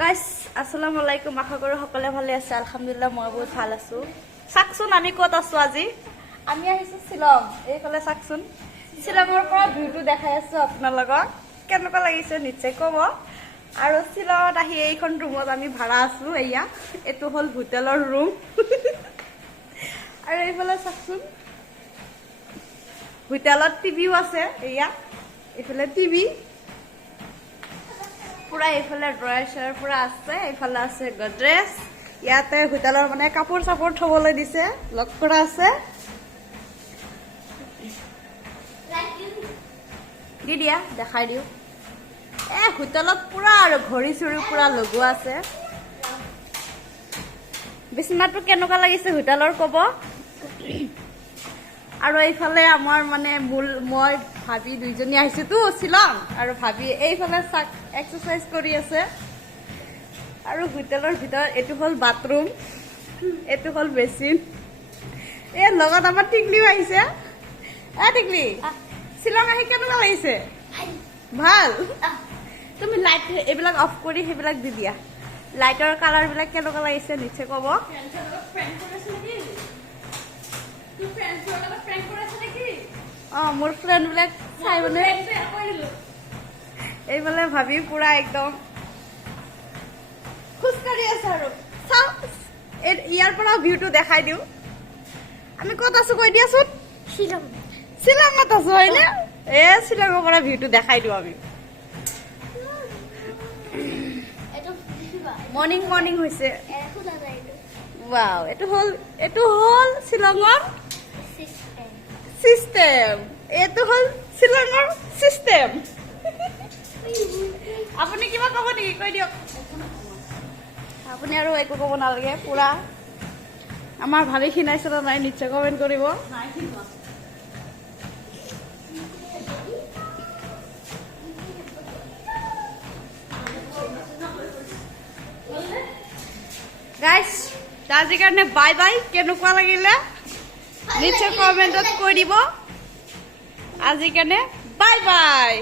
Guys আসসালামু আলাইকুম, আশা কৰো সকলে ভালে আছে। আলহামদুলিল্লাহ মই বহুত ভাল আছো। চাকচোন আমি ক'ত আছো আজি। আমি আহিছো শিলং। এইফালে চাকচোন শিলঙৰ পৰা ভিউটো দেখাই আছো আপোনালোকক। কেনেকুৱা লাগিছে নিশ্চয় ক'ব। আৰু শিলঙত আহি এইখন ৰুমত আমি ভাড়া আছো। এয়া এইটো হ'ল হোটেলৰ ৰুম। আৰু এইফালে চাকচোন হোটেলত টিভিও আছে। এয়া এইফালে টিভি পুৰা, এইফালে ড্ৰয়াৰ চেয়াৰ পুৰা আছে। এইফালে আছে গডৰেজ। ইয়াতে হোটেলৰ মানে কাপোৰ চাপোৰ থবলৈ দিছে, লক কৰা আছে। দি দিয়া দেখাই দিওঁ। হোটেলত পুৰা আৰু ঘড়ী চড়ি পুৰা লগোৱা আছে। বিছনাটো কেনেকুৱা লাগিছে হোটেলৰ ক'ব। আৰু এইফালে আমাৰ মানে মই ভাবি দুইজনী আহিছোতো শিলং। আৰু ভাবি এইফালে এক্সাৰচাইজ কৰি আছে। আৰু হোটেলৰ ভিতৰত এইটো হ'ল বাথৰুম, এইটো হ'ল বেচিন। এই লগত আমাৰ টিকলিও আহিছে। টিকলি, শিলং আহি কেনেকুৱা লাগিছে? ভাল। তুমি লাইট এইবিলাক অফ কৰি সেইবিলাক দি দিয়া। লাইটৰ কালাৰবিলাক কেনেকুৱা লাগিছে নিশ্চয় ক'ব। মোৰ ফ্ৰেণ্ড বিলাক চাই মানে এইফালে ভাবি পুৰা একদম খোজকাঢ়ি আছে। আৰু চাও ইয়াৰ পৰা ভিউটো দেখাই দিওঁ। আমি ক'ত আছো কৈ দিয়াচোন। শ্বিলঙত আছো হয়নে? শ্বিলঙৰ পৰা ভিউটো দেখাই দিওঁ আমি। মৰ্ণিং মৰ্ণিং হৈছে। ৱাও, এইটো হ'ল শ্বিলঙৰ চিষ্টেম। এইটো হ'ল শ্বিলঙৰ চিষ্টেম। আপুনি কিবা ক'ব নেকি? কৈ দিয়ক। আপুনি আৰু একো ক'ব নালাগে। পুৰা আমাৰ ভালে খিনাইছে নে নাই নিশ্চয় কমেণ্ট কৰিব। গাইজ আজিৰ কাৰণে বাই বাই। কেনেকুৱা লাগিলে নিশ্চয় কমেণ্টত কৈ দিব। আজিৰ কাৰণে বাই বাই।